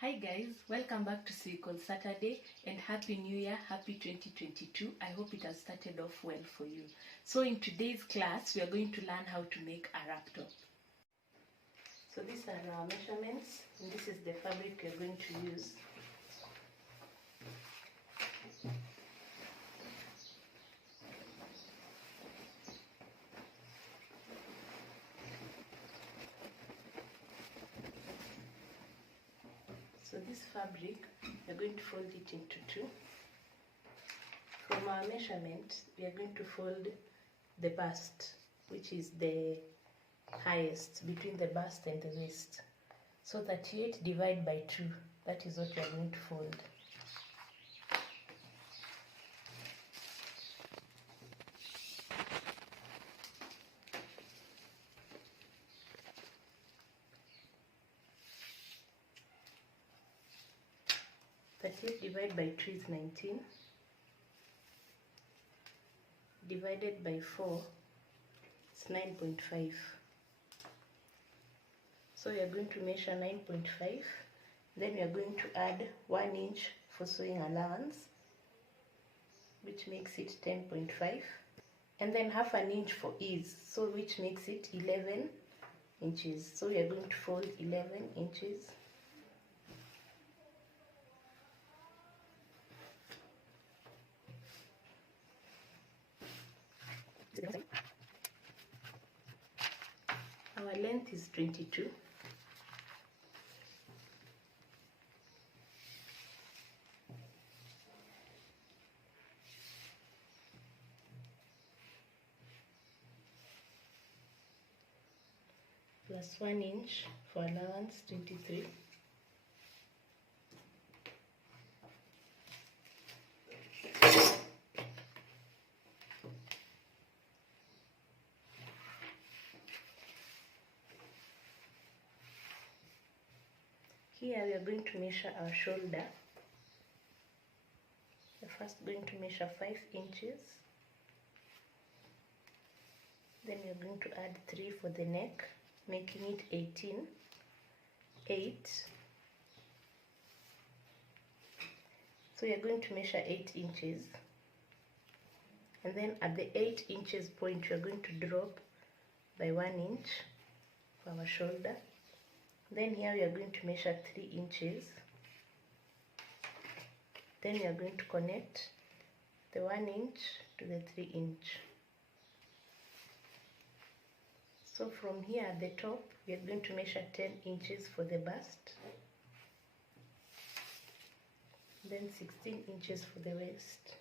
Hi guys, welcome back to Silicon Saturday and Happy New Year, Happy 2022. I hope it has started off well for you. So in today's class, we are going to learn how to make a wrap top. So these are our measurements and this is the fabric we are going to use. So this fabric, we are going to fold it into two. From our measurement, we are going to fold the bust, which is the highest between the bust and the waist. So 38 divided by 2, that is what we are going to fold. Divided by 2 is 19. Divided by 4 is 9.5. So we are going to measure 9.5. Then we are going to add 1 inch for sewing allowance, which makes it 10.5. And then half an inch for ease, so which makes it 11 inches. So we are going to fold 11 inches. Our length is 22. Plus 1 inch for allowance, 23. Here we are going to measure our shoulder. We're first going to measure 5 inches. Then we are going to add 3 for the neck, making it 18. 8. So we are going to measure 8 inches. And then at the 8 inches point, we are going to drop by 1 inch for our shoulder. Then here we are going to measure 3 inches. Then we are going to connect the 1 inch to the 3 inch. So from here at the top, we are going to measure 10 inches for the bust. Then 16 inches for the waist.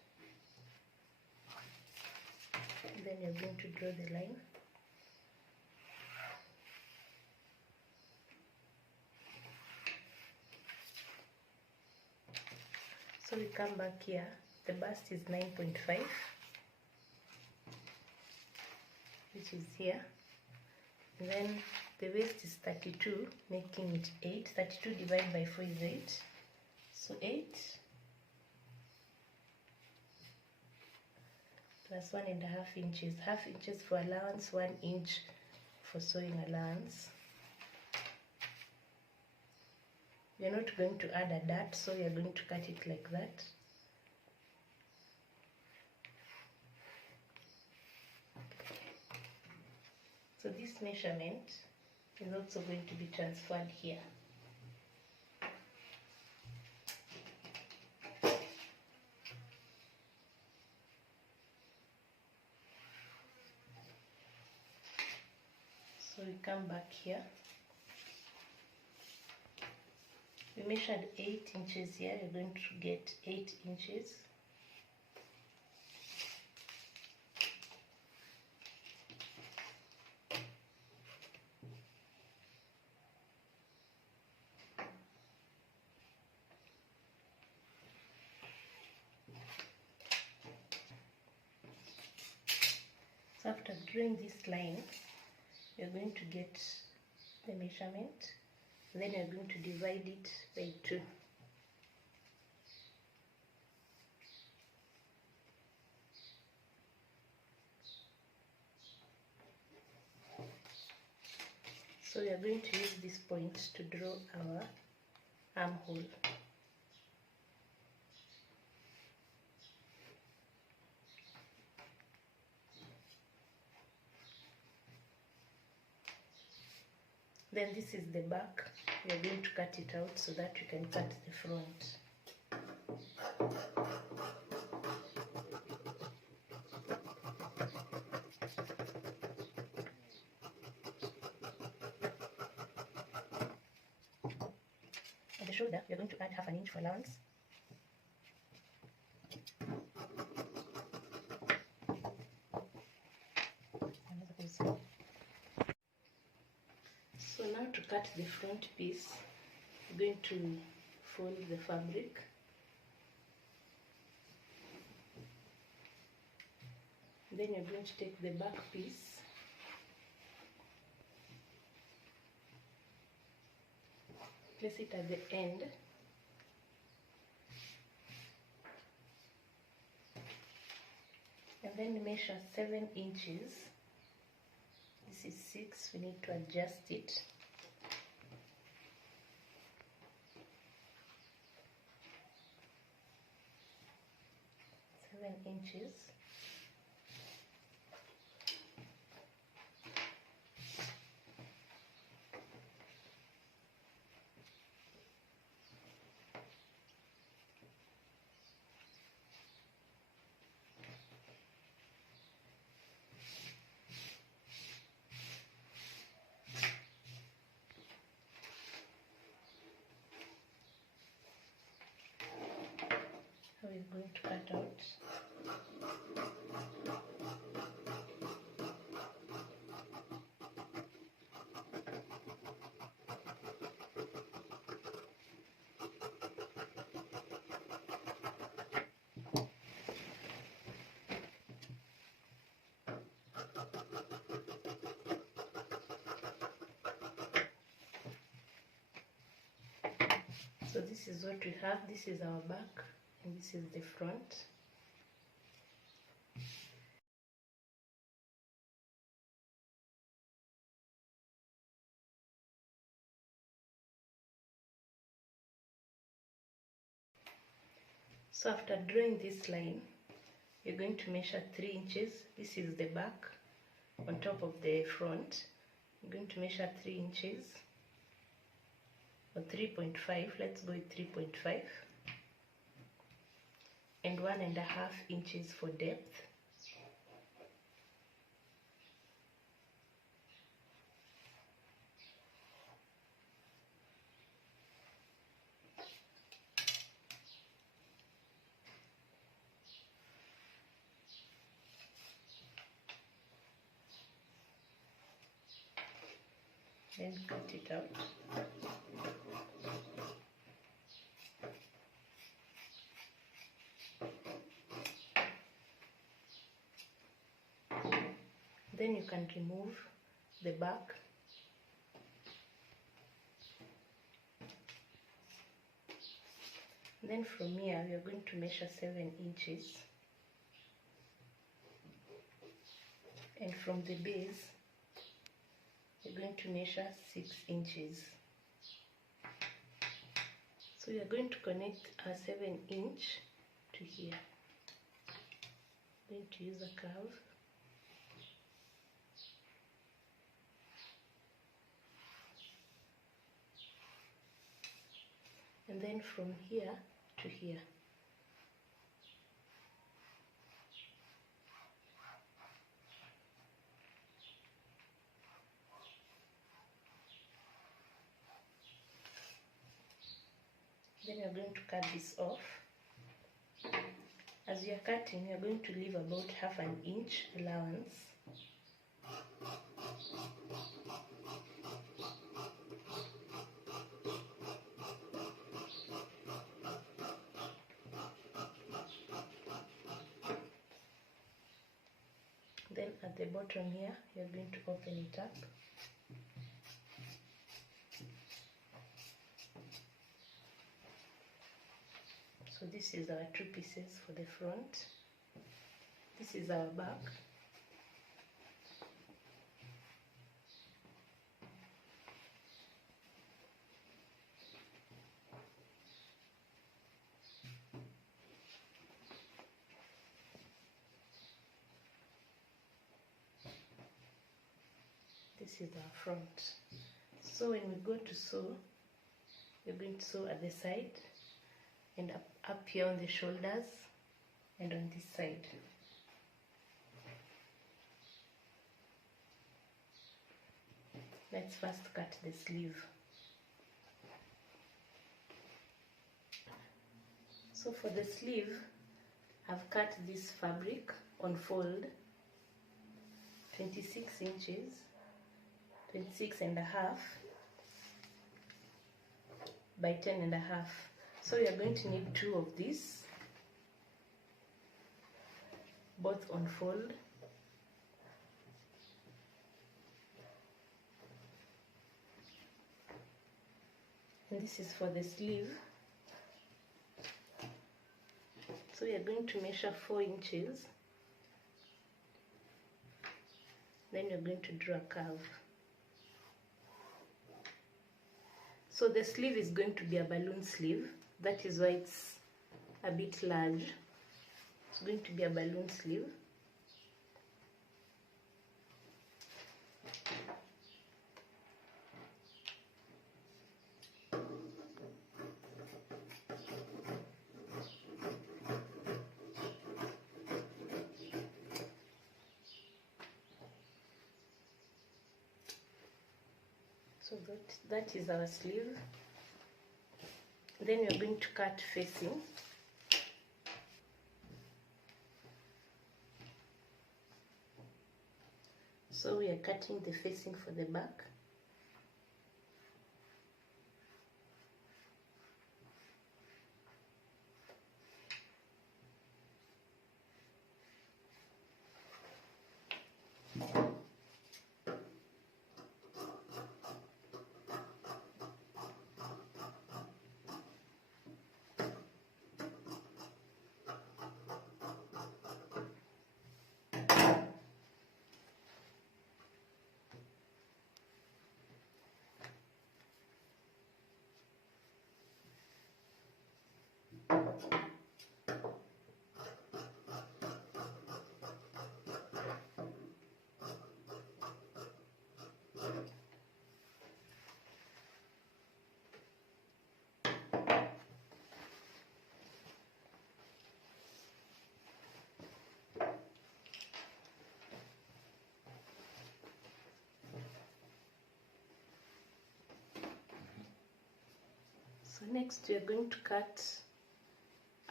Then we are going to draw the line. So we come back here, the bust is 9.5, which is here. And then the waist is 32, making it 8. 32 divided by 4 is 8. So 8 plus 1.5 inches. Half inches for allowance, 1 inch for sewing allowance. We are not going to add a dart, so we are going to cut it like that. So this measurement is also going to be transferred here. So we come back here. We measured 8 inches here, we're going to get 8 inches. So after drawing this line, we are going to get the measurement. Then we are going to divide it by 2. So we are going to use this point to draw armhole. Then this is the back. We are going to cut it out so that we can cut the front. At the shoulder, we are going to add half an inch for allowance. So now to cut the front piece, we're going to fold the fabric. Then you're going to take the back piece, place it at the end, and then measure 7 inches. This is 6, we need to adjust it. Inches. How we're going to cut out. So this is what we have. This is our back and this is the front. So after drawing this line, you're going to measure 3 inches. This is the back on top of the front. You're going to measure 3 inches. Or 3.5, let's go with 3.5, and 1.5 inches for depth. Then cut it out. Then you can remove the back. Then from here we are going to measure 7 inches, and from the base we're going to measure 6 inches. So we are going to connect our 7 inch to here. I'm going to use a curve. And then from here to here. Then you're going to cut this off. As you are cutting, you're going to leave about half an inch allowance. Then at the bottom here, you're going to open it up. So this is our 2 pieces for the front. This is our back. This is our front. So when we go to sew, we're going to sew at the side and up here on the shoulders and on this side. Let's first cut the sleeve. So for the sleeve, I've cut this fabric on fold 26 inches, 26 and a half by 10 and a half. So we are going to need 2 of these, both on fold. And this is for the sleeve. So we are going to measure 4 inches. Then you're going to draw a curve. So the sleeve is going to be a balloon sleeve. That is why it's a bit large. It's going to be a balloon sleeve. So that is our sleeve. Then we are going to cut facing. So we are cutting the facing for the back. So next we are going to cut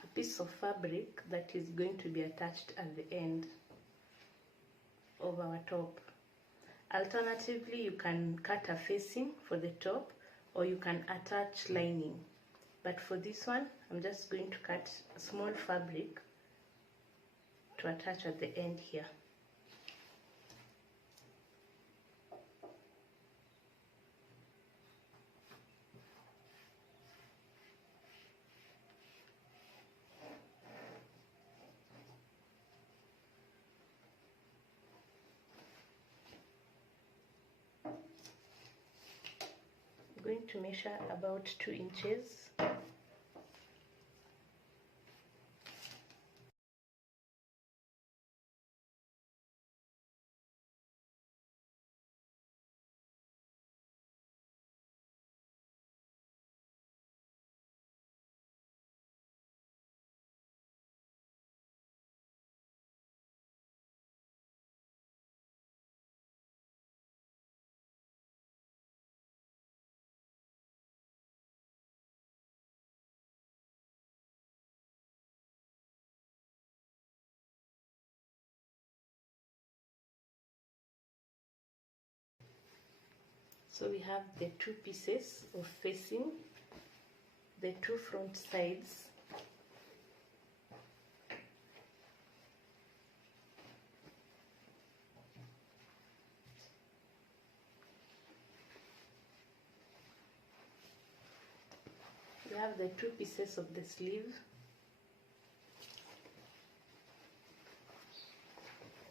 a piece of fabric that is going to be attached at the end of our top. Alternatively, you can cut a facing for the top, or you can attach lining. But for this one, I'm just going to cut a small fabric to attach at the end here. I'm going to measure about 2 inches. So we have the 2 pieces of facing, the 2 front sides. We have the 2 pieces of the sleeve.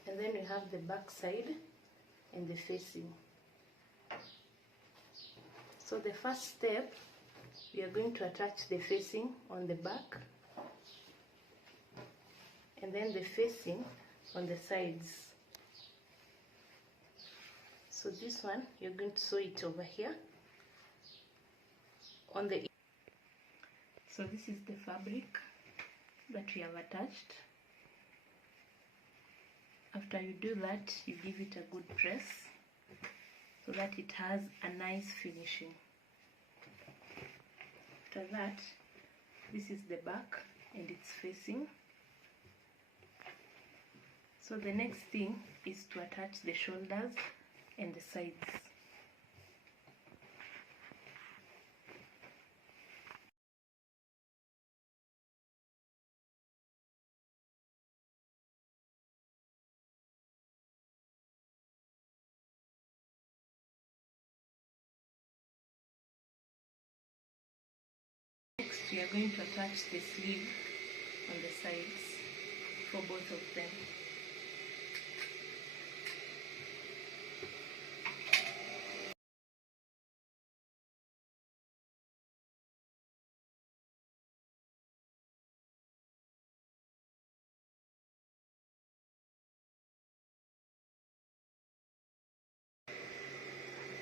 And then we have the back side and the facing. So the first step, we are going to attach the facing on the back, and then the facing on the sides. So this one, you're going to sew it over here on the. So this is the fabric that we have attached. After you do that, you give it a good press so that it has a nice finishing. After that, this is the back and it's facing. So the next thing is to attach the shoulders and the sides. Next, we are going to attach the sleeve on the sides for both of them.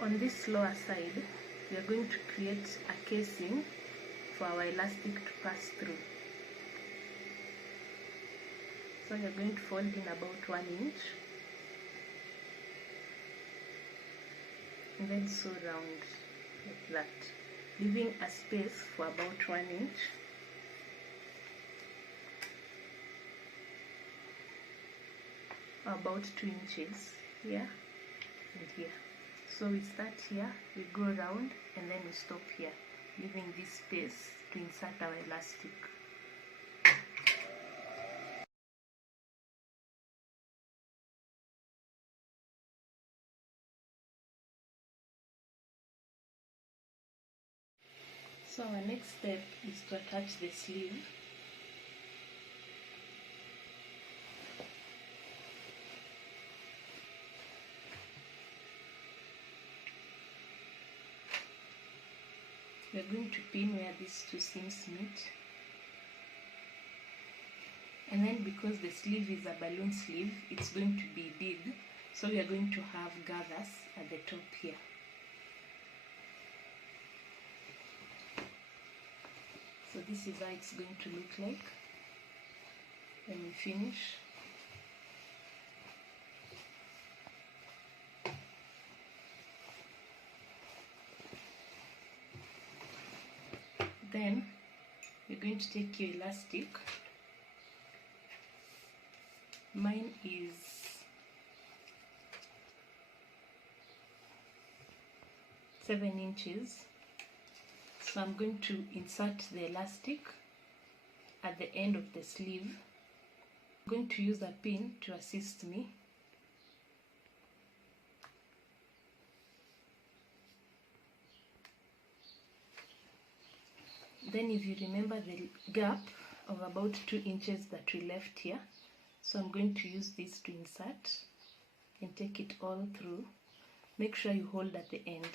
On this lower side, we are going to create a casing for our elastic to pass through. So you're going to fold in about 1 inch and then sew round like that, leaving a space for about 1 inch. About 2 inches here and here. So we start here, we go round and then we stop here, leaving this space to insert our elastic. So our next step is to attach the sleeve. We are going to pin where these two seams meet. And then because the sleeve is a balloon sleeve, it's going to be big. So we are going to have gathers at the top here. So this is how it's going to look like when we finish. Then you're going to take your elastic. Mine is 7 inches. So I'm going to insert the elastic at the end of the sleeve. I'm going to use a pin to assist me. Then if you remember the gap of about 2 inches that we left here, so I'm going to use this to insert and take it all through. Make sure you hold at the end.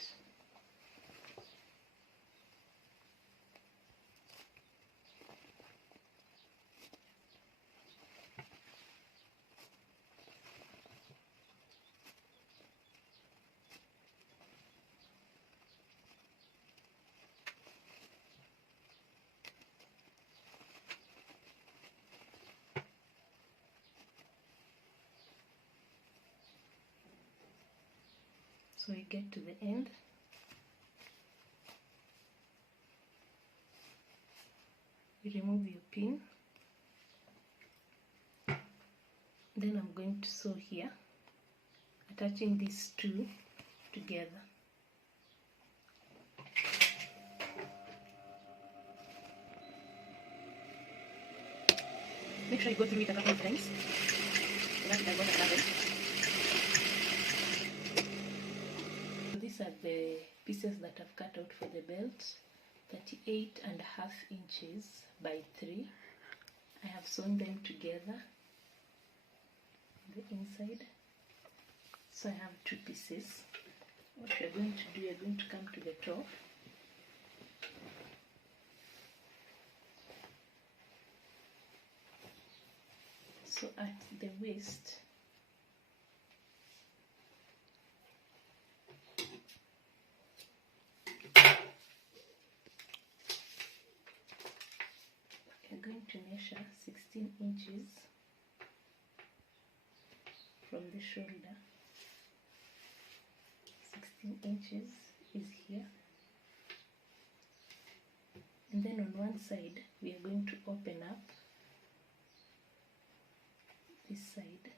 So you get to the end. You remove your pin. Then I'm going to sew here, attaching these two together. Make sure you go through it a couple of times so that it does not unravel. These are the pieces that I've cut out for the belt, 38.5 inches by 3. I have sewn them together on the inside. So I have 2 pieces. What you're going to do, you're going to come to the top. So at the waist, to measure 16 inches from the shoulder. 16 inches is here, and then on one side we are going to open up. This side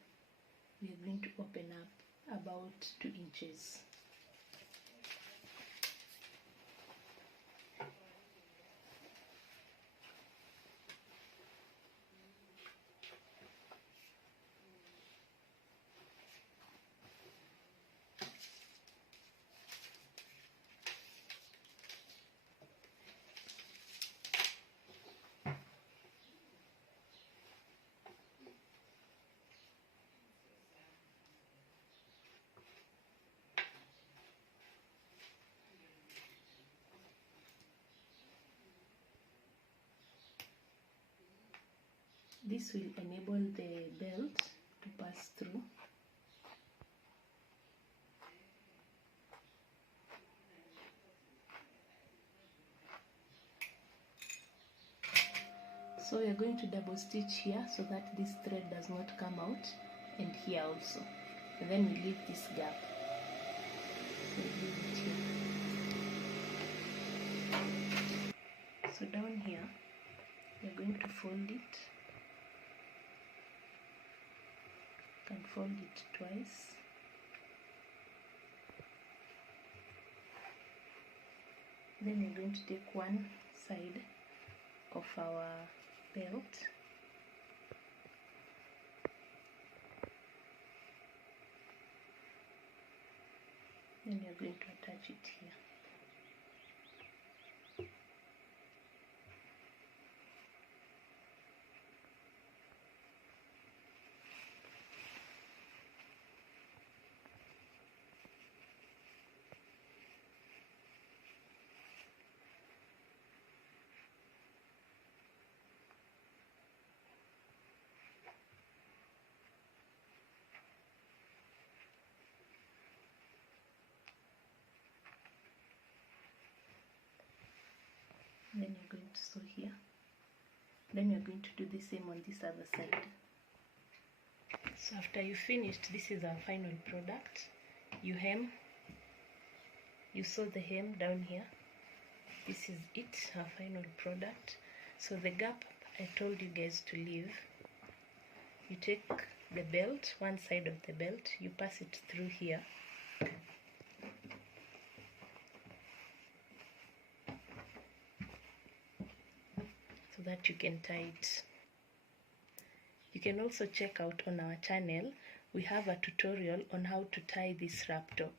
we are going to open up about 2 inches. This will enable the belt to pass through. So we are going to double stitch here so that this thread does not come out, and here also. And then we leave this gap. We leave it here. So down here, we are going to fold it. You can fold it twice. Then we're going to take one side of our belt, then we are going to attach it here. Then you're going to sew here. Then you're going to do the same on this other side. So after you finished, this is our final product. You hem, you sew the hem down here. This is it, our final product. So the gap I told you guys to leave, you take the belt, one side of the belt, you pass it through here. So that you can tie it. You can also check out on our channel, we have a tutorial on how to tie this wrap top.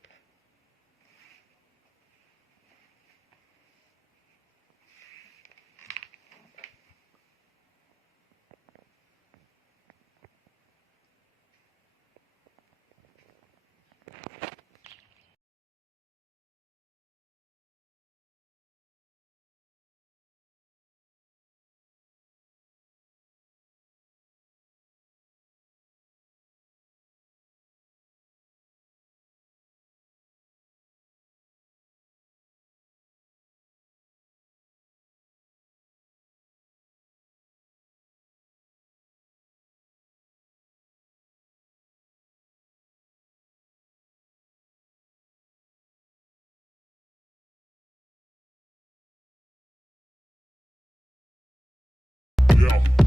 Yeah.